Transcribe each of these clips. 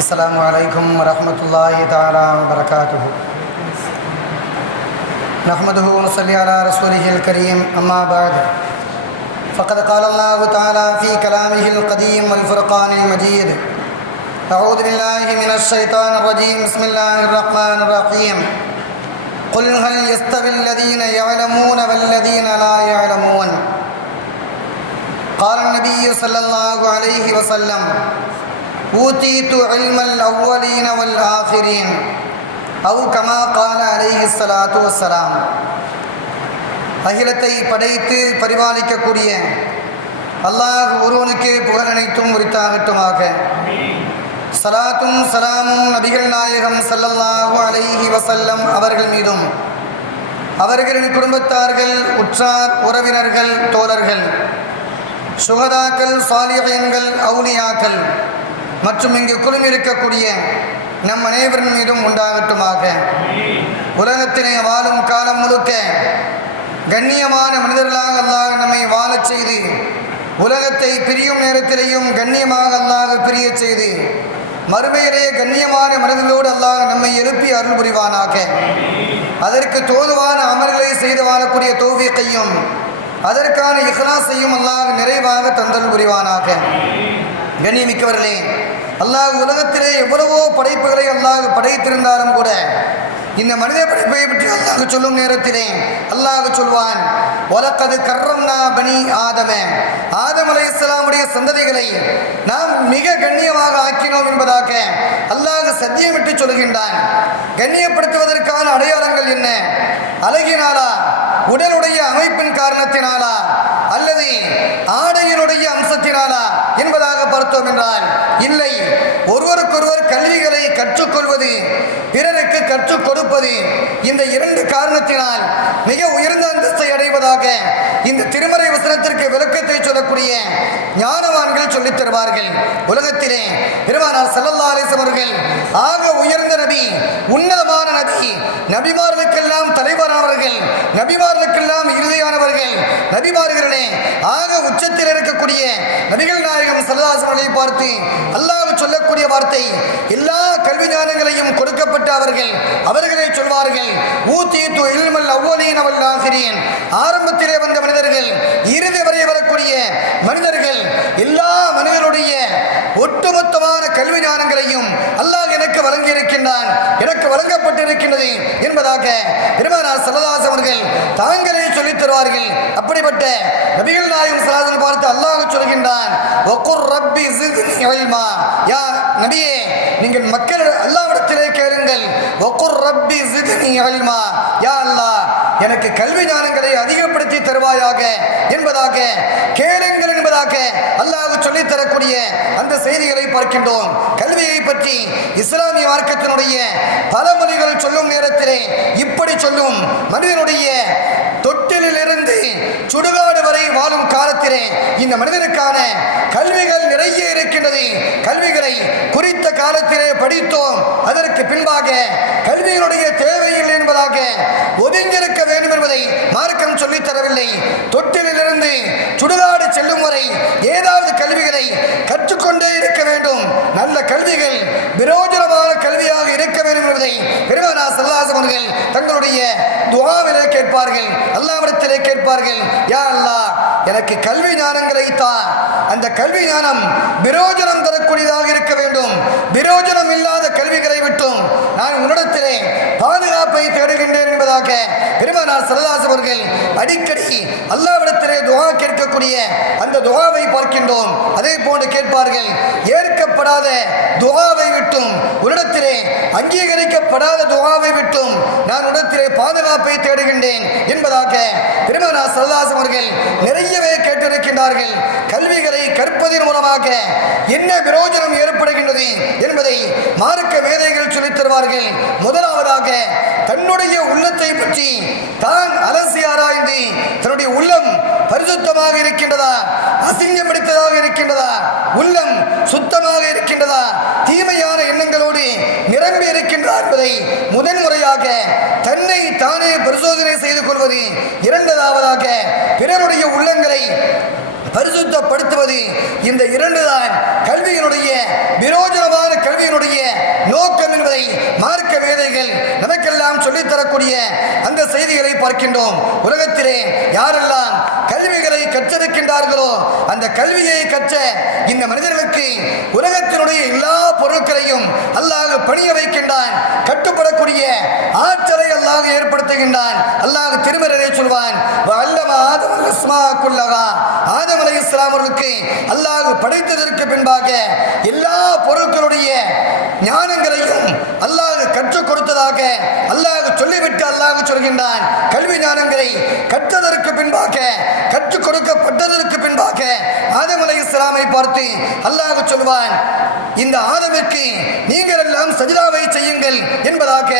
السلام عليكم ورحمة الله تعالى وبركاته. نحمده ونصلي على رسوله الكريم. أما بعد فقد قال الله تعالى في كلامه القديم والفرقان المجيد: أعوذ بالله من الشيطان الرجيم. بسم الله الرحمن الرحيم. قل هل يستوي الذين يعلمون والذين لا يعلمون. قال النبي صلى الله عليه وسلم: ஊதீது இல்மல் அவ்வலீன வல் ஆகிரீன் அவு கமா கால அலைஹி ஸலாத்து வஸ்ஸலாம். அகிலத்தை படைத்து பரிபாலிக்கக்கூடிய அல்லாஹ் ஒருவனுக்கே புகழ் அனைத்தும் உரித்தாகட்டுமாக. ஸலாத்தும் ஸலாமும் நபிகள் நாயகம் ஸல்லல்லாஹு அலைஹி வஸல்லம் அவர்கள் மீதும் அவர்களின் குடும்பத்தார்கள், உற்றார் உறவினர்கள், தோழர்கள், சுஹதாக்கள், சாலிஹீன்கள், அவுலியாக்கள் மற்றும் இங்கு குழுமிருக்கக்கூடிய நம் அனைவரின் மீதும் உண்டாகட்டுமாக. உலகத்திலே வாழும் காலம் முழுக்க கண்ணியமான மனிதர்களாக அல்லாஹ் நம்மை வாழச் செய்து, உலகத்தை பிரியும் நேரத்திலேயும் கண்ணியமாக அல்லாஹ் பிரிய செய்து, மறுமையிலே கண்ணியமான மனிதர்களோடு அல்லாஹ் நம்மை எழுப்பி அருள் புரிவானாக. அதற்கு தோதுவான அமல்களை செய்து வாழக்கூடிய தௌஃபீக்கையும் அதற்கான இஹ்லாஸையும் அல்லாஹ் நிறைவாக தந்தல் புரிவானாக. கண்ணியமிக்கவர்களே, அல்லாஹ் உலகத்திலே எவ்வளவோ படைப்புகளை அல்லாஹ் படைத்திருந்தாலும் கூட இந்த மனித படைப்பை பற்றி அல்லாஹ் சொல்லும் நேரத்திலே அல்லாஹ் சொல்வான்: வலக்கது கர்ரம்னா பனி ஆதம. ஆதம் அலைஹிஸ்ஸலாமுடைய சந்ததிகளை நாம் மிக கண்ணியமாக ஆக்கினோம் என்பதாக அல்லாஹ் சத்தியமிட்டு சொல்கின்றான். கண்ணியப்படுத்துவதற்கான அடையாளங்கள் என்ன? அழகினாலா, உடலுடைய அமைப்பின் காரணத்தினாலா, அல்லது ஆடையினுடைய அம்சத்தினாலா என்பதாக பார்த்தோம் என்றால் இல்லை. ஒருவருக்கொருவர் கல்விகளை கற்றுக்கொள்வது, பிறருக்கு கற்றுக் கொடுப்பது, இந்த இரண்டு காரணத்தினால் மிக உயர்ந்த அந்தஸ்தை அடைவதாக இந்த திருமறை வசனத்திற்கு விளக்கத்தை சொல்லக்கூடிய ஞானவான்கள் சொல்லித் தருவார்கள். உலகத்திலே பெருமானார் ஸல்லல்லாஹு அலைஹி வஸல்லம் அவர்கள் ஆக உயர்ந்த நபி, உன்னதமான நபி, நபிமார்களுக்கெல்லாம் தலைவரானவர்கள், நபிமார்களுக்கெல்லாம் இறுதியானவர்கள், நபிமார்களே ஆக உச்சத்தில் இருக்கக்கூடிய நபிகள் நாயகம் ஸல்லல்லாஹு அலைஹி வஸல்லம் பார்த்து அல்லாஹ் சொல்லக்கூடிய வார்த்தை: எல்லா கல்வி ஞானங்களையும் கொடுக்கப்பட்ட அவர்களே சொல்வார்கள், ஊதீது இல்மல் அவ்வலீன வல் ஆகிரீன். ஆரம்பத்திலே வந்த மனிதர்கள், இறுதி வரை வரக்கூடிய மனிதர்கள், எல்லா மனிதனுடைய ஒட்டுமொத்தமான கல்வி ஞானங்களையும் அல்லாஹ் எனக்கு வழங்கி இருக்கின்றான், எனக்கு வழங்கப்பட்டிருக்கின்றது என்பதாக பெருமானார் ஸல்லல்லாஹு அலைஹி வஸல்லம் அவர்கள் தாங்களே சொல்லித் தருவார்கள். அப்படிப்பட்ட நபிகள் நாயகம் ஸல்லல்லாஹு அலைஹி வஸல்லம் பார்த்து அல்லாஹ் சொல்கின்றான்: வகுர் ரப்பி ஸித்னி இல்மா. யா நபியே, நீங்கள் மக்கள் அல்லாஹ்விடத்திலே கேளுங்கள். வகுர் ரப்பி ஸித்னி இல்மா. யா அல்லாஹ், எனக்கு கல்வி ஞானங்களை அதிகப்படுத்தி தருவாயாக என்பதாக கேளுங்கள் என்பதாக அல்லாஹ் சொல்லித் தரக்கூடிய அந்த செய்திகளை பார்க்கின்றோம். கல்வியை பற்றி இஸ்லாமிய மார்க்கத்தினுடைய பல மொழிகள் சொல்லும் நேரத்திலே இப்படி சொல்லும்: மனிதனுடைய தொட்டிலிருந்து சுடுகாடு வரை வாழும் காலத்திலே இந்த மனிதனுக்கான கல்விகள் நிறைய இருக்கின்றது. கல்விகளை குறித்த காலத்திலே படித்தோம், அதற்கு பின்பாக கல்வியினுடைய தேவையில்லை என்பதாக ஒதுங்கியிருக்க வேண்டும் என்பதை மார்க்கம் சொல்லித் தரவில்லை. தொட்டிலிருந்து சுடுகாடு செல்லும் வரை ஏதாவது கல்விகளை கற்றுக்கொண்டே இருக்க வேண்டும். நல்ல கல்விகள் பிரயோஜனமான கல்வியாக இருக்க வேண்டும் என்பதை பெருமானார் ஸல்லல்லாஹு அலைஹி வஸல்லம் அவர்கள் தங்களுடைய துஆவிலே கேட்பார்கள், அல்லாஹ்விடத்திலே கேட்பார்கள்: யா அல்லாஹ், எனக்கு கல்வி ஞானங்களை தா. அந்த கல்வி ஞானம் பிரயோஜனம் தரக்கூடியதாக இருக்க வேண்டும். பிரயோஜனம் இல்லாத கல்விகளை விட்டும் நான் உன்னிடத்திலே பாதுகாப்பை தேடுகின்றேன் என்பதாக பெருமானார் ஸல்லல்லாஹு அலைஹி வஸல்லம் அவர்கள் அடிக்கடி அல்லாஹ்விடத்திலே துஆ கேட்கக்கூடிய அந்த துஆவை பார்க்கின்றோம். அதே போன்று கேட்பார்கள்: ஏற்கப்படாத துஆவை விட்டும், உன்னிடத்திலே அங்கீகரிக்கப்படாத துஆவை விட்டும் நான் உன்னிடத்திலே பாதுகாப்பை தேடுகின்றேன் என்பதாக பெருமானார் ஸல்லல்லாஹு அலைஹி வஸல்லம் அவர்கள் நிறையவே கேட்டிருக்கின்றார்கள். கல்விகளை கற்பதன் மூலமாக என்ன பிரயோஜனம் ஏற்படுகின்றது என்பதை மார்க்க வேதைகள் சொல்லித் தருவார்கள். முதலாவதாக தன்னுடைய உள்ளத்தை பற்றி தான் அலசி ஆராய்ந்து தன்னுடைய உள்ளம் பரிசுத்தமாக இருக்கின்றதா, அசிங்கம் பிடித்ததாக இருக்கின்றதா, உள்ளம் சுத்தமாக இருக்கின்றதா, தீமையான எண்ணங்களோடு நிரம்பி இருக்கின்றதா என்பதை முதன்முறையாக தன்னை தானே பரிசோதனை செய்து கொள்வது. இரண்டாவதாக பிறருடைய உள்ளங்களை பரிசுத்தப்படுத்துவது. இந்த இரண்டு தான் கல்வியினுடைய விரோஜனமான கல்வி கல்வியினுடைய நோக்கம் என்பதை மார்க்க வேதைகள் நமக்கெல்லாம் சொல்லித்தரக்கூடிய அந்த செய்திகளை பார்க்கின்றோம். உலகத்திலே யாரெல்லாம் கல்விகளை கற்றிருக்கின்றார்களோ அந்த கல்வியை கற்ற இந்த மனிதர்களுக்கு உலகத்தினுடைய எல்லா பொருட்களையும் அல்லாஹ் பணிய வைக்கின்றான். கட்டுப்படக்கூடிய ஆற்றலை அல்லாஹ் ஏற்படுத்துகின்றான். அல்லாஹ் திருமறையிலே சொல்வான், ஆதம் அலைஹிஸ்ஸலாம் அவர்களுக்கு அல்லாஹ் படைத்ததற்கு பின்பாக எல்லா பொருட்களுடைய ஞானங்களையும் அல்லாஹ் கற்றுக் கொடுத்ததாக அல்லாஹ் சொல்லிவிட்டு அல்லாஹ் சொல்கின்றான். கல்வி ஞானங்களை கற்றதற்கு பின்பாக கற்றுக் கொடுக்கப்பட்டதற்கு பின்பாக ஆதம் அலைஹிஸ்ஸலாமை பார்த்து அல்லாஹ் சொல்வான், இந்த ஆதமுக்கு நீங்கள் எல்லாம் சஜிதாவை செய்யுங்கள் என்பதாக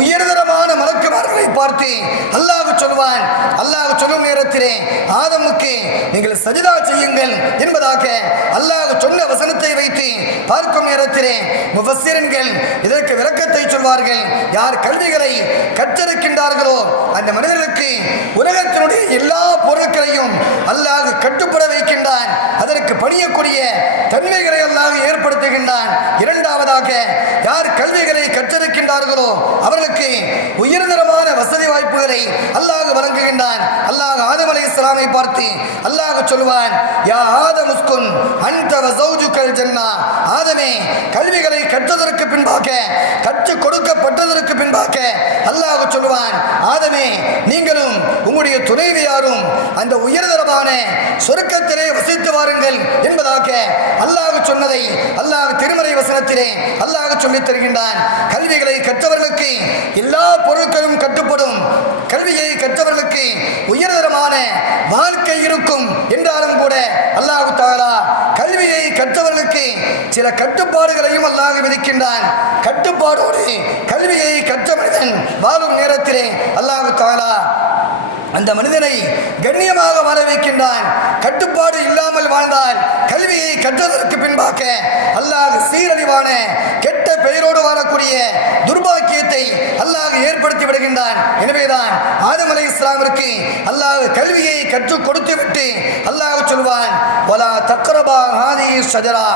உயர்தரமான மலக்குமார்களை பார்த்து அல்லாஹ் சொல்வான். அல்லாஹ் சொல்லும் நேரத்திலே ஆதமுக்கு நீங்கள் சஜிதா செய்யுங்கள் என்பதாக அல்லாஹ் சொன்ன வசனத்தை வைத்து பார்க்கும் நேரத்திலே முஃபஸ்ஸிரீன்கள் இதற்கு விளக்கத்தை சொல்வார்கள். யார் கல்விகளை கற்றிருக்கின்றார்களோ அந்த மனிதர்களுக்கு உலகத்தினுடைய எல்லா பொருட்களையும் அல்லாஹ் கட்டுப்பட வைக்கின்றான். அதற்கு பணியக்கூடிய தன்மைகளை அல்லாஹ் ஏற்படுத்துகின்றான். இரண்டாவதாக யார் கல்விகளை கற்றிருக்கின்றார்களோ அவர்களுக்கு உயர்தரமான வசதி வாய்ப்புகளை அல்லாஹ் வழங்குகின்றான். அல்லாஹ் ஆதம் அலைஹிஸ்ஸலாமை பார்த்து அல்லாஹ் சொல்வான், யா ஆதம் உஸ்குன் அன்த வ ஸௌஜுகல் ஜன்னா. ஆதமே, கல்விகளை கற்றதற்கு பின்பாக கற்றுக் கொடுக்கப்பட்டதற்கு பின்பாக அல்லாஹ் சொல்வான், ஆதமே நீங்களும் உங்களுடைய துணைவியாரும் அந்த உயர்தரமான சொர்க்கத்திலே வசித்து வாருங்கள் என்பதாக அல்லாஹ் சொன்னதை அல்லாஹ் திருமறை வசனத்திலே அல்லாஹ் சொல்லித் தருகின்றான். கல்விகளை கற்றவர்களுக்கு எல்லா பொருட்களும் கட்டுப்படும். கல்வியை கற்றவர்களுக்கு உயர்தரமான வாழ்க்கை இருக்கும் என்றாலும் கூட அல்லாஹ் தஆலா கல்வியை கற்றவர்களுக்கு சில கட்டுப்பாடுகளையும் அல்லாஹ் விதிக்கின்றான். கட்டுப்பாடோடு கல்வியை கற்ற மனிதன் வாழும் நேரத்திலே அல்லாஹ் தஆலா அந்த மனிதனை கண்ணியமாக வாழ வைக்கின்றான். கட்டுப்பாடு இல்லாமல் வாழ்ந்தால் கல்வியை கற்றதற்கு பின்பாக அல்லாஹ் சீரழிவான கெட்ட பெயரோடு வாழக்கூடிய துர்பாக்கியத்தை அல்லாஹ் ஏற்படுத்தி விடுகின்றான். எனவேதான் ஆதம் அலைஹிஸ்ஸலாமிற்கு அல்லாஹ் கல்வியை கற்றுக் கொடுத்து விட்டு அல்லாஹ் சொல்வான், வலா தக்ரபா ஹாதிஹி ஷஜரா.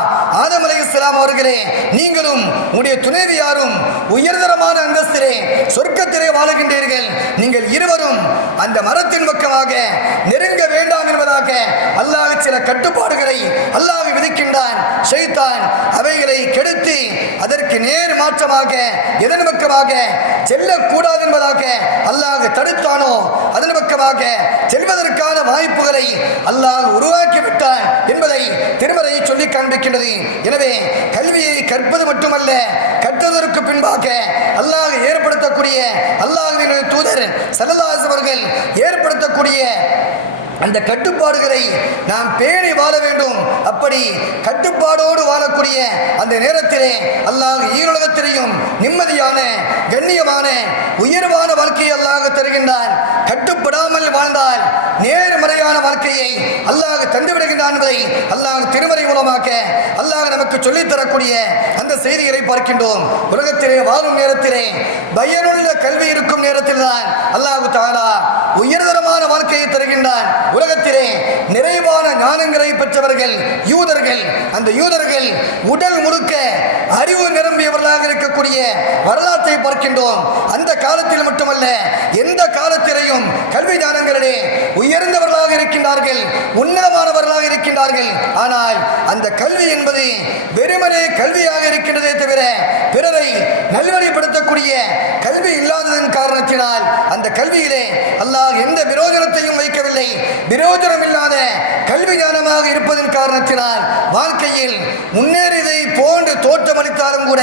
ஆதம் அலைஹிஸ்ஸலாம் அவர்களே, நீங்களும் உடைய துணைவியாரும் உயர்தரமான அந்தஸ்திலே சொர்க்கத்திலே வாழுகின்றீர்கள். நீங்கள் இருவரும் அந்த மரத்தின் பக்கமாக நெருங்க வேண்டாம் என்பதாக அல்லாஹ் சில கட்டுப்பாடுகளை அல்லாஹ் விதிக்கின்றான். ஷைத்தான் அவைகளை கெடுத்து அதற்கு நேர் மாற்றமாக எதன் பக்கமாக செல்லக்கூடாது என்பதாக அல்லாஹ் தடுத்தானோ அதன் பக்கமாக செல்வதற்கான வாய்ப்புகளை அல்லாஹ் உருவாக்கிவிட்டான் என்பதை திருமறை சொல்லி காண்பிக்கின்றது. எனவே கல்வியை கற்பது மட்டுமல்ல, கற்றதற்கு பின்பாக அல்லாஹ் ஏற்படுத்தக்கூடிய அல்லாஹ்வின் தூதர் ஸல்லல்லாஹு அலைஹி அவர்கள் ஏற்படுத்தக்கூடிய அந்த கட்டுப்பாடுகளை நாம் பேணி வாழ வேண்டும். அப்படி கட்டுப்பாடோடு வாழக்கூடிய அந்த நேரத்திலே அல்லாஹ் ஈருலகத்திலேயும் நிம்மதியான கண்ணியமான உயர்வான வாழ்க்கையை அல்லாஹ் தருகின்றான். கட்டுப்படாமல் வாழ்ந்தால் நேர்மறையான வாழ்க்கையை அல்லாஹ் தந்துவிடுகின்றான் என்பதை அல்லாஹ் திருமறை மூலமாக அல்லாஹ் நமக்கு சொல்லித் தரக்கூடிய அந்த செய்திகளை பார்க்கின்றோம். உலகத்திலே வாழும் நேரத்திலே பயனுள்ள கல்வி இருக்கும் நேரத்தில் தான் அல்லாஹ் தஆலா உயர்தரமான வாழ்க்கையை தருகின்றான். உலகத்திலே நிறைவான ஞானங்களை பெற்றவர்கள் யூதர்கள். அந்த யூதர்கள் உடல் முழுக்க அறிவு நிரம்பியவர்களாக இருக்கக்கூடிய வரலாற்றை பார்க்கின்றோம். அந்த காலத்தில் மட்டுமல்ல, எந்த காலத்திலேயும் கல்வி ஞானங்களிலே உயர்ந்தவர்களாக இருக்கின்றார்கள், உன்னதமானவர்களாக இருக்கின்றார்கள். ஆனால் அந்த கல்வி என்பது வெறுமனே கல்வியாக இருக்கின்றதே தவிர பிறரை நல்வழிப்படுத்தக்கூடிய கல்வி இல்லாததன் காரணத்தினால் அந்த கல்வியிலே அல்லாஹ் எந்த விரோதனத்தையும் வைக்கவில்லை. விரோதனம் இல்லாத கல்வி ஞானமாக இருப்பதன் காரணத்தினால் வாழ்க்கையில் முன்னேறியதை போன்று தோற்றமளித்தாலும் கூட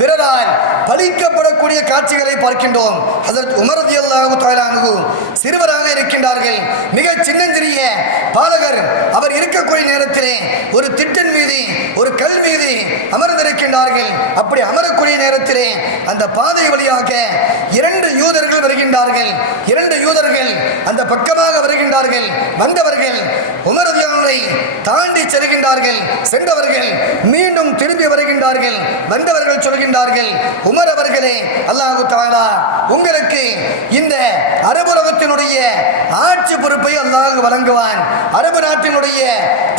பிறரால் பழிக்கப்படக்கூடிய காட்சிகளை பார்க்கின்றோம். ஹஜ்ரத் உமர் ரலியல்லாஹு தஆலா அன்ஹு சிறுவராக இருக்கின்றார்கள். மிக சின்னஞ்சிறிய பாலகர். அவர் இருக்கக்கூடிய நேரத்திலே ஒரு திட்டின் மீது ஒரு கல் மீது அமர்ந்திருக்கின்றார்கள். அப்படி அமரக்கூடிய நேரத்திலே அந்த பாதை வழியாக 2 யூதர்கள் வருகின்றார்கள். 2 யூதர்கள் அந்த பக்கமாக வருகின்றார்கள். வந்தவர்கள் உமர் ரலியல்லாஹு தாண்டி செல்கின்றார்கள். சென்றவர்கள் மீண்டும் திரும்பி வருகின்றார்கள். சொல்கின்றார்கள், வந்தவர்கள் சொல்கின்றார்கள், உமர் அவர்களே, அல்லாஹு தஆலா உங்களுக்கு இந்த அரபுலகத்தினுடைய ஆட்சி பொறுப்பை அல்லாஹ் வழங்குவான், அரபு நாட்டினுடைய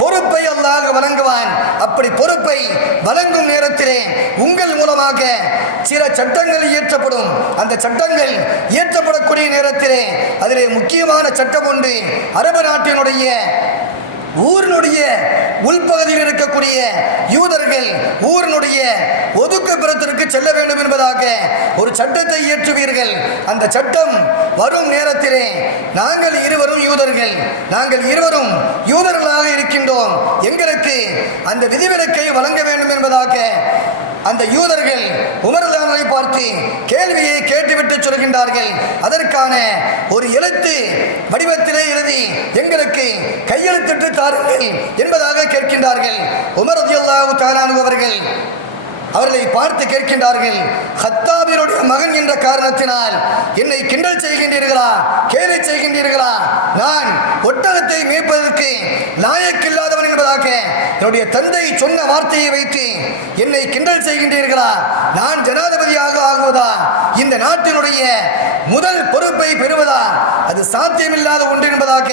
பொறுப்பை அல்லாஹ் வழங்குவான். அப்படி பொறுப்பை வழங்கும் நேரத்திலே உங்கள் மூலமாக சில சட்டங்கள் இயற்றப்படும். அந்த சட்டங்கள் இயற்றப்படக்கூடிய நேரத்திலே அதிலே முக்கியமான சட்டம் ஒன்று, அரபு நாட்டினுடைய ஊரினுடைய உள்பகுதியில் இருக்கக்கூடிய யூதர்கள் ஊரினுடைய ஒதுக்குப்புறத்திற்கு செல்ல வேண்டும் என்பதாக ஒரு சட்டத்தை இயற்றுவீர்கள். அந்த சட்டம் வரும் நேரத்திலே நாங்கள் இருவரும் யூதர்களாக இருக்கின்றோம், எங்களுக்கு அந்த விதிவிலக்கை வழங்க வேண்டும் என்பதாக அந்த யூதர்கள் உமர்லானை பார்த்து கேள்வியை கேட்டுவிட்டு சொல்கின்றார்கள். அதற்கான ஒரு எழுத்து வடிவத்திலே எழுதி எங்களுக்கு கையெழுத்திட்டு தாருங்கள் என்பதாக கேட்கின்றார்கள். உமர் ரலியல்லாஹு தஆலா அன்ஹு அவர்களை பார்த்து கேட்கின்றார்கள், ஹத்தாபினுடைய மகன் என்ற காரணத்தினால் என்னை கிண்டல் செய்கின்றீர்களா, கேலி செய்கின்றீர்களா? நான் ஒட்டகத்தை மேய்ப்பதற்கு லாயக்கில்லாதவன் என்பதாக என்னுடைய தந்தை சொன்ன வார்த்தையை வைத்து என்னை கிண்டல் செய்கின்றீர்களா? நான் ஜனாதிபதியாக ஆகுவதா, இந்த நாட்டினுடைய முதல் பொறுப்பை பெறுவதா, அது சாத்தியமில்லாத ஒன்று என்பதாக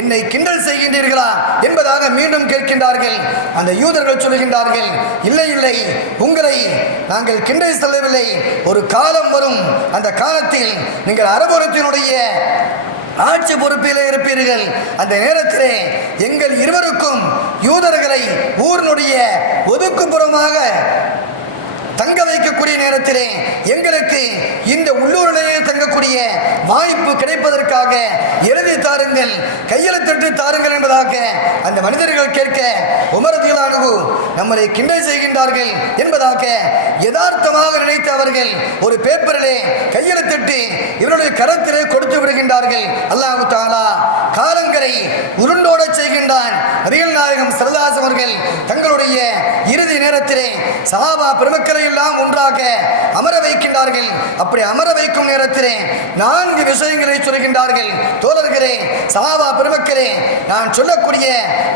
என்னை கிண்டல் செய்கின்றீர்களா என்பதாக மீண்டும் கேட்கின்றார்கள். அந்த யூதர்கள் சொல்கின்றார்கள், இல்லை இல்லை, உங்களை நாங்கள் கிண்டல் செல்லவில்லை. ஒரு காலம் வரும், அந்த காலத்தில் நீங்கள் அரபுலகத்தினுடைய ஆட்சி பொறுப்பிலே இருப்பீர்கள். அந்த நேரத்திலே எங்கள் இருவருக்கும் யூதர்களை ஊரினுடைய ஒதுக்குப்புறமாக தங்க வைக்கக்கூடிய நேரத்திலே எங்களுக்கு இந்த உள்ளூரிலேயே தங்கக்கூடிய வாய்ப்பு கிடைப்பதற்காக எழுதி தாருங்கள், கையெழுத்திட்டு தாருங்கள் என்பதாக அந்த மனிதர்கள் கேட்க உமர் ரலியல்லாஹு அன்ஹு நம்மளை கிண்டல் செய்கின்றார்கள் என்பதாக யதார்த்தமாக நினைத்த அவர்கள் ஒரு பேப்பரிலே கையெழுத்திட்டு இவருடைய கரத்திலே கொடுத்து விடுகின்றார்கள். அல்லாஹு தஆலா காலங்களை உருண்டோட செய்கின்றான். நபிகள் நாயகம் ஸல்லல்லாஹு அலைஹி வஸல்லம் அவர்கள் தங்களுடைய இறுதி நேரத்திலே சஹாபா பெருமக்களை எல்லாம் ஒன்றாக அமர வைக்கின்றார்கள். அப்படி அமர வைக்கும் நேரத்திலே 4 விஷயங்களை சொல்கின்றார்கள். தோழர்களே, சஹாபா பெருமக்களே, நான் சொல்லக்கூடிய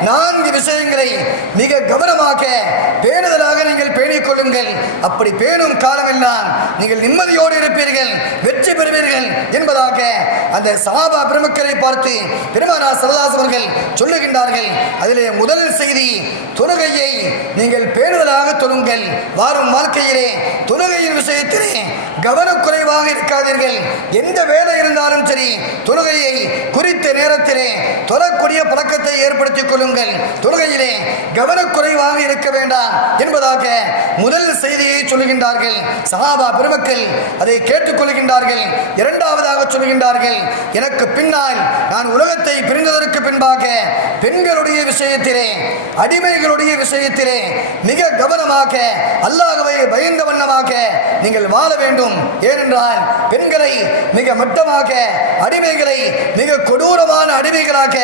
4 விஷயங்களை மிக கவனமாக பேணுதலாக நீங்கள் பேணிக் கொள்ளுங்கள். அப்படி பேணும் காலமெல்லாம் நீங்கள் நிம்மதியோடு இருப்பீர்கள், வெற்றி பெறுவீர்கள் என்பதாக அந்த சஹாபா பெருமக்களை பார்த்து பெருமானார் ஸல்லல்லாஹு அலைஹி அவர்கள் சொல்லுகின்றார்கள். அதிலே முதல் செய்தி, தொழுகையை நீங்கள் பேணுதலாக தொழுங்கள். வாரும் வாழ்க்கையிலே தொழுகையின் விஷயத்திலே கவனக்குறைவாக இருக்காதீர்கள். எந்த வேலை இருந்தாலும் சரி, தொழுகையை குறித்த நேரத்திலே தொழக்கூடிய பழக்கத்தை ஏற்படுத்திக் கொள்ளுங்கள். தொழுகையிலே கவனக்குறைவாக இருக்க வேண்டாம் என்பதாக முதல் செய்தியை சொல்கின்றார்கள். சஹாபா பெருமக்கள் அதை கேட்டுக்கொள்கின்றார்கள். இரண்டாவதாக சொல்கின்றார்கள், எனக்கு பின்னால் நான் உலகத்தை பிரிந்ததற்கு பின்பாக பெண்களுடைய விஷயத்திலே, அடிமைகளுடைய விஷயத்திலே மிக கவனமாக அல்லாஹ்வை பயந்த வண்ணமாக நீங்கள் வாழ வேண்டும். ஏனென்றால் பெண்களை மிக மட்டமாக, அடிமைகளை மிக கொடூரமான அடிமைகளாக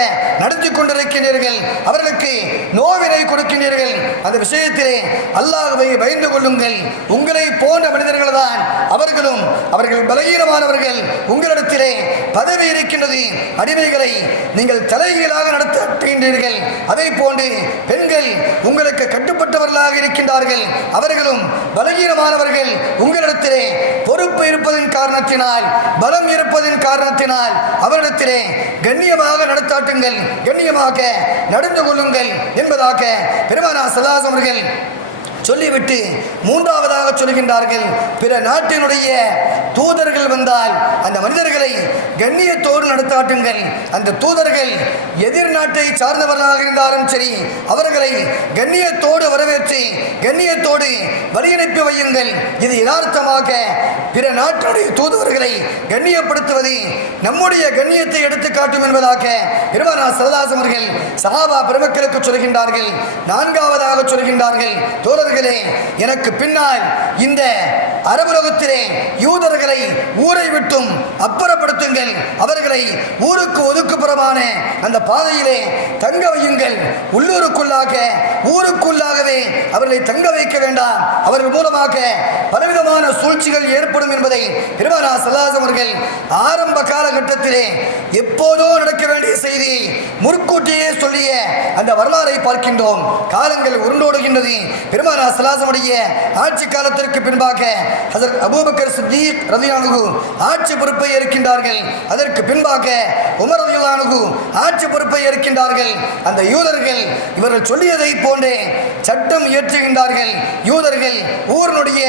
நடத்தி கொண்டிருக்கின்றீர்கள், அவர்களுக்கு நோவினை கொடுக்கின்றீர்கள். அந்த விஷயத்திலே அல்லாஹ்வை பயந்து கொள்ளுங்கள். உங்களை போன்ற மனிதர்கள் தான் அவர்களும், அவர்கள் பலகீனமானவர்கள். உங்களிடத்திலே பதவி இருக்கின்றது, அடிமைகளை நீங்கள் தலைகீழாக நடத்துகின்றீர்கள். அதை போன்று பெண்கள் உங்களுக்கு கட்டுப்பட்டவர்களாக இருக்கின்றார்கள், அவர்களும் பலகீனமானவர்கள். உங்களிடத்திலே பொறுப்பு இருப்பதின் காரணத்தினால், பலம் இருப்பதின் காரணத்தினால் அவரிடத்திலே கண்ணியமாக நடத்தாட்டுங்கள், கண்ணியமாக நடந்து கொள்ளுங்கள் என்பதாக பெருமானார் ஸல்லல்லாஹு அலைஹி அவர்கள் சொல்லிவிட்டு மூன்றாவதாக சொல்கின்றார்கள், பிற நாட்டினுடைய தூதர்கள் வந்தால் அந்த மனிதர்களை கண்ணியத்தோடு நடத்தாட்டுங்கள். அந்த தூதர்கள் எதிர் நாட்டை சார்ந்தவர்களாக இருந்தாலும் சரி, அவர்களை கண்ணியத்தோடு வரவேற்று கண்ணியத்தோடு வழியனுப்பி வையுங்கள். இது யதார்த்தமாக பிற நாட்டினுடைய தூதுவர்களை கண்ணியப்படுத்துவது நம்முடைய கண்ணியத்தை எடுத்து காட்டும் என்பதாக பெருமானார் ஸல்லல்லாஹு அலைஹி அவர்கள் சஹாபா பெருமக்களுக்கு சொல்கின்றார்கள். நான்காவதாக சொல்கின்றார்கள், தோழர்களே, எனக்கு பின்னால் இந்த அரபுலகத்திலே யூதர்களை ஊரை விட்டும் அப்புறப்படுத்துங்கள். அவர்களை ஊருக்கு ஒதுக்குப்புறமான அந்த பாதையிலே தங்க வையுங்கள். உள்ளூருக்குள்ளாக, ஊருக்குள்ளாகவே அவர்களை தங்க வைக்க வேண்டாம். அவர்கள் மூலமாக பலவிதமான சூழ்ச்சிகள் ஏற்படும் என்பதை பெருமானார் ஸல்லல்லாஹு அலைஹி அவர்கள் ஆரம்ப காலகட்டத்திலே எப்போதோ நடக்க வேண்டிய செய்தியை முற்கூட்டியே சொல்லிய அந்த வரலாறை பார்க்கின்றோம். காலங்கள் உருண்டோடுகின்றது. பெருமானார் பெருமானார் ஸல்லல்லாஹு ஆட்சி காலத்திற்கு பின்பாக ஹஜ்ரத் அபூபக்கர் சித்தீக் ரலியல்லாஹு அன்ஹு ஆட்சி பொறுப்பை ஏற்கின்றார்கள். அதற்கு பின்பாக உமர் ரலியல்லாஹு அன்ஹு ஆட்சி பொறுப்பை ஏற்கின்றார்கள். அந்த யூதர்கள் இவர்கள் சொல்லியதை போன்றே சட்டம் இயற்றுகின்றார்கள். யூதர்கள் ஊரினுடைய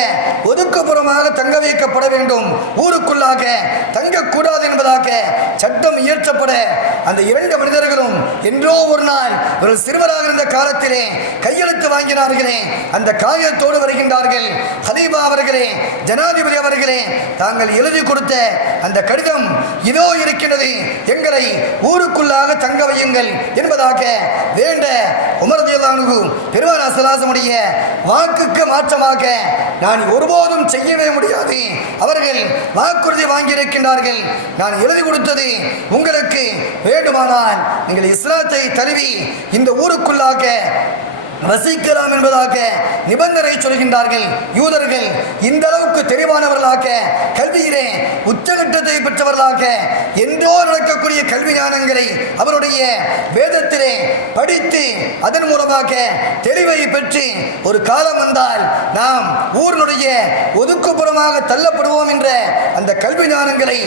ஒதுக்குப்புறமாக தங்க வைக்கப்பட வேண்டும், ஊருக்குள்ளாக தங்கக்கூடாது என்பதாக சட்டம் இயற்றப்பட அந்த இரண்டு மனிதர்களும் என்றோ ஒரு நாள் இவர்கள் சிறுவராக இருந்த காலத்திலே கையெழுத்து வாங்கினார்களே, அந்த காகிதத்தோடு வருகின்றார்கள். ஹலீஃபா அவர்களே, ஜனாதிபதி அவர்களே, தாங்கள் எழுதி கொடுத்த அந்த கடிதம் இதோ இருக்கின்றது, எங்களை ஊருக்குள்ளாக தங்க வையுங்கள் என்பதாக வேண்ட உமர் ரலியல்லாஹு அன்ஹு பெருமானார் ஸல்லல்லாஹு அலைஹி வாக்குக்கு மாற்றமாக நான் ஒருபோதும் செய்யவே முடியாது. அவர்கள் வாக்குறுதி வாங்கியிருக்கின்றார்கள், நான் எழுதி கொடுத்தது உங்களுக்கு வேண்டுமானால் நீங்கள் இஸ்லாத்தை தழுவி இந்த ஊருக்குள்ளாக வசிக்கலாம் என்பதாக நிபந்தனை சொல்கின்றார்கள். யூதர்கள் இந்த அளவுக்கு தெளிவானவர்களாக, கல்வியிலே உச்சகட்டத்தை பெற்றவர்களாக, என்றோ நடக்கக்கூடிய கல்வி ஞானங்களை அவருடைய வேதத்திலே படித்து அதன் மூலமாக தெளிவை பெற்று ஒரு காலம் வந்தால் நாம் ஊரினுடைய ஒதுக்குப்புறமாக தள்ளப்படுவோம் என்ற அந்த கல்வி ஞானங்களை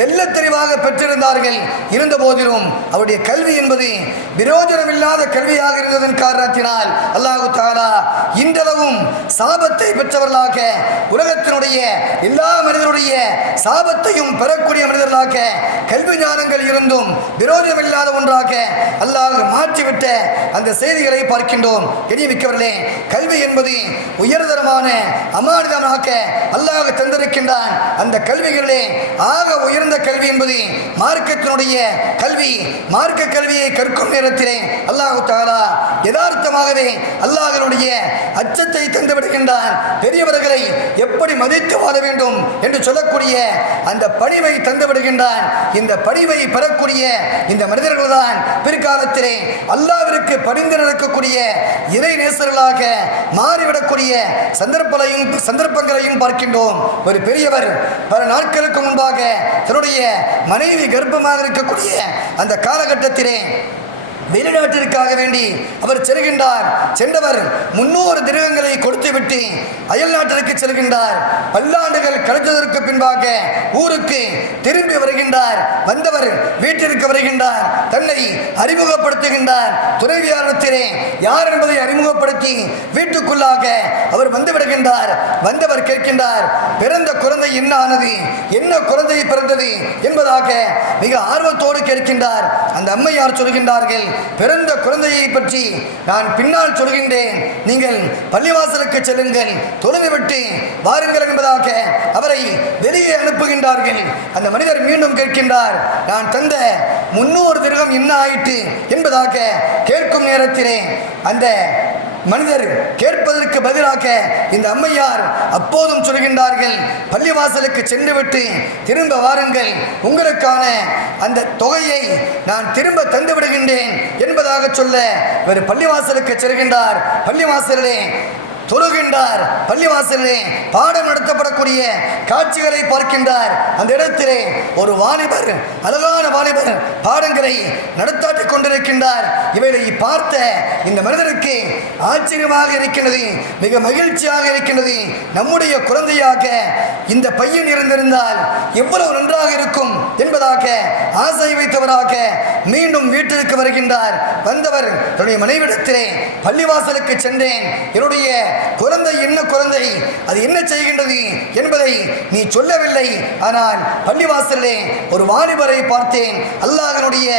தெல்ல தெளிவாக பெற்றிருந்தார்கள். இருந்த போதிலும் அவருடைய கல்வி என்பது பிரயோஜனமில்லாத கல்வியாக இருந்ததன் காரணத்தினால் அல்லாஹு தஆலா இன்றளவும் சாபத்தை பெற்றவர்களாக, உலகத்தினுடைய எல்லா மனிதனுடைய சாபத்தையும் பெறக்கூடிய மனிதர்களாக கல்வி ஞானங்கள் இருந்தும் விரோதமில்லாத ஒன்றாக அல்லாஹ் மாற்றிவிட்ட அந்த செய்திகளை பார்க்கின்றோம். எளிமிக்கவர்களே, கல்வி என்பது உயர்தரமான அமானிதமாக அல்லாஹ் தந்திருக்கின்றான். அந்த கல்விகளிலே ஆக உயர்ந்த கல்வி என்பது மார்க்கத்தினுடைய கல்வி. மார்க்க கல்வியை கற்கும் நேரத்திலே அல்லாஹு தஆலா யதார்த்தமாகவே அல்லாஹ்வுடைய அச்சத்தை தந்து விடுகின்றான். பெரியவர்களை எப்படி மதித்து வாழ வேண்டும் என்று சொல்லக்கூடிய அந்த பணிவை தந்து விடுகின்றான். இந்த பணிவை பெறக்கூடிய இந்த மனிதர்கள் தான் பிற்காலத்திலே அல்லாஹ்விற்கு பணிந்து நடக்கக்கூடிய இறை நேசர்களாக மாறிவிடக்கூடிய சந்தர்ப்பங்களையும் பார்க்கின்றோம். ஒரு பெரியவர் பல நாட்களுக்கு முன்பாக தன்னுடைய மனைவி கர்ப்பமாக இருக்கக்கூடிய அந்த காலகட்டத்திலே வெளிநாட்டிற்காக வேண்டி அவர் செல்கின்றார். சென்றவர் 300 திரகங்களை கொடுத்துவிட்டு அயல் நாட்டிற்கு செல்கின்றார். பல்லாண்டுகள் கழித்ததற்கு பின்பாக ஊருக்கு திரும்பி வருகின்றார். வந்தவர் வீட்டிற்கு வருகின்றார், தன்னை அறிமுகப்படுத்துகின்றார். துணைவியாரிடத்திலே யார் என்பதை அறிமுகப்படுத்தி வீட்டுக்குள்ளாக அவர் வந்து விடுகின்றார். வந்தவர் கேட்கின்றார், பிறந்த குழந்தை என்ன ஆனது, என்ன குழந்தை பிறந்தது என்பதாக மிக ஆர்வத்தோடு கேட்கின்றார். அந்த அம்மையார் சொல்கின்றார்கள், பிறந்த குழந்தையை பற்றி நான் பின்னால் சொல்கின்றேன், நீங்கள் பள்ளிவாசலுக்கு செல்லுங்கள், தொழுதுவிட்டு வாருங்கள் என்பதாக அவரை வெளியே அனுப்புகின்றார்கள். அந்த மனிதர் மீண்டும் கேட்கின்றார், நான் தந்த 300 திரகம் என்ன ஆயிற்று என்பதாக கேட்கும் நேரத்திலே அந்த மனிதர் கேட்பதற்கு பதிலாக இந்த அம்மையார் அப்போதும் சொல்கின்றார்கள், பள்ளிவாசலுக்கு சென்றுவிட்டு திரும்ப வாருங்கள், உங்களுக்கான அந்த தொகையை நான் திரும்ப தந்து விடுகின்றேன் என்பதாக சொல்ல இவர் பள்ளிவாசலுக்கு செல்கின்றார். பள்ளிவாசலிலே தொழுகின்றார். பள்ளிவாசலிலே பாடம் நடத்தப்படக்கூடிய காட்சிகளை பார்க்கின்றார். அந்த இடத்திலே ஒரு வாலிபர், அழகான வாலிபர் பாடங்களை நடத்தாட்டிக் கொண்டிருக்கின்றார். இவரை பார்த்த இந்த மனிதருக்கு ஆச்சரியமாக இருக்கின்றது, மிக மகிழ்ச்சியாக இருக்கின்றது. நம்முடைய குழந்தையாக இந்த பையன் இருந்திருந்தால் எவ்வளவு நன்றாக இருக்கும் என்பதாக ஆசை வைத்தவராக மீண்டும் வீட்டிற்கு வருகின்றார். வந்தவர் தன்னுடைய மனைவிடத்திலே, பள்ளிவாசலுக்கு சென்றேன், என்னுடைய குழந்தை என்ன குழந்தை, அது என்ன செய்கின்றது என்பதை நீ சொல்லவில்லை, ஆனால் பள்ளிவாசலிலே ஒரு வாலிபரை பார்த்தேன், அல்லாஹ்வினுடைய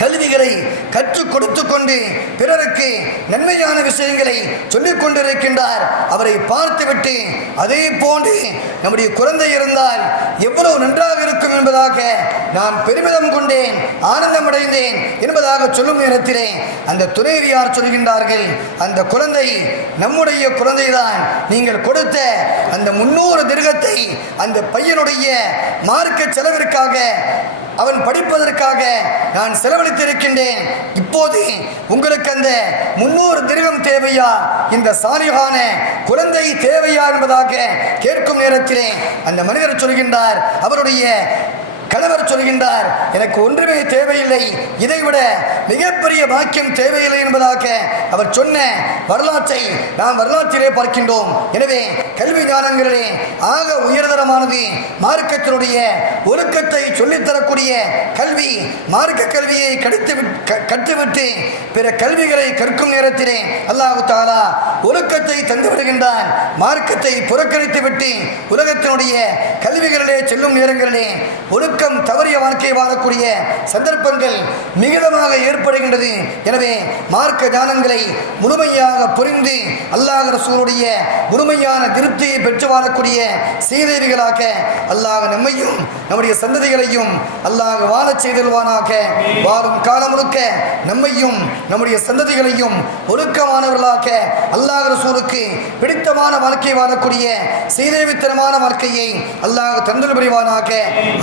கல்விகளை கற்றுக் கொடுத்து கொண்டு பிறருக்கு நன்மையான விஷயங்களை சொல்லிக் கொண்டிருக்கின்றார். அவரை பார்த்துவிட்டு அதே போன்று நம்முடைய குழந்தை இருந்தால் எவ்வளவு நன்றாக இருக்கும் என்பதாக நான் பெருமிதம் கொண்டேன், ஆனந்தமடைந்தேன் என்பதாக சொல்லும் நேரத்திலே அந்த துணைவியார் சொல்கின்றார்கள், அந்த குழந்தை நம்முடைய குழந்தைதான். நீங்கள் கொடுத்த அந்த 300 திரகத்தை அந்த பையனுடைய மார்க்க செலவிற்காக, அவன் படிப்பதற்காக நான் செலவழித்திருக்கின்றேன். இப்போது உங்களுக்கு அந்த 300 திரகம் தேவையா, இந்த சாலிகான குழந்தை தேவையா என்பதாக கேட்கும் நேரத்திலே அந்த மனிதர் சொல்கின்றார், அவருடைய கணவர் சொல்கின்றார், எனக்கு ஒன்றுமே தேவையில்லை, இதைவிட மிகப்பெரிய பாக்கியம் தேவையில்லை என்பதாக அவர் சொன்ன வரலாற்றை நாம் வரலாற்றிலே பார்க்கின்றோம். எனவே கல்வி ஞானங்களிலே ஆக உயர்தரமானது மார்க்கத்தினுடைய ஒழுக்கத்தை சொல்லித்தரக்கூடிய கல்வி. மார்க்க கல்வியை கற்றுவிட்டு பிற கல்விகளை கற்கும் நேரத்திலே அல்லாஹ் தஆலா ஒழுக்கத்தை தந்து விடுகின்றான். மார்க்கத்தை புறக்கணித்து விட்டு உலகத்தினுடைய கல்விகளிலே செல்லும் நேரங்களிலே ஒழுக்கம் தவறிய வாழ்க்கை வாழக்கூடிய சந்தர்ப்பங்கள் மிகுதமாக ஏற்படுகின்றது. எனவே மார்க்க ஞானங்களை முழுமையாக புரிந்து அல்லாஹ் ரசூலுடைய முழுமையான திருப்தியை பெற்று வாழக்கூடிய சீதேவிகளாக அல்லாஹ் நம்மையும் நம்முடைய சந்ததிகளையும் அல்லாஹ் வாழச் செய்தல்வானாக. வாழும் காலம் முழுக்க நம்மையும் நம்முடைய சந்ததிகளையும் ஒழுக்கமானவர்களாக அல்லாஹ் ரசூலுக்கு பிடித்தமான வாழ்க்கை வாழக்கூடிய சீதேவித்தனமான வாழ்க்கையை அல்லாஹ் தந்தல் புரிவானாக.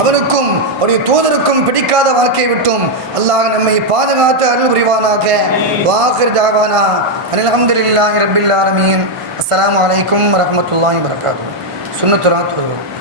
அவனுக்கும் அவருடைய தூதருக்கும் பிடிக்காத வாழ்க்கையை விட்டும் அல்லாஹ் நம்மை பாதுகாத்து அருள் புரிவானாக. வாஹிர் தாவானா அல்ஹம்துலில்லாஹி ரப்பில் ஆலமீன். அஸ்ஸலாமு அலைக்கும் வரஹ்மத்துல்லாஹி வபரகாத்துஹு. சுன்னத்துல்லாஹ் தொழுவோம்.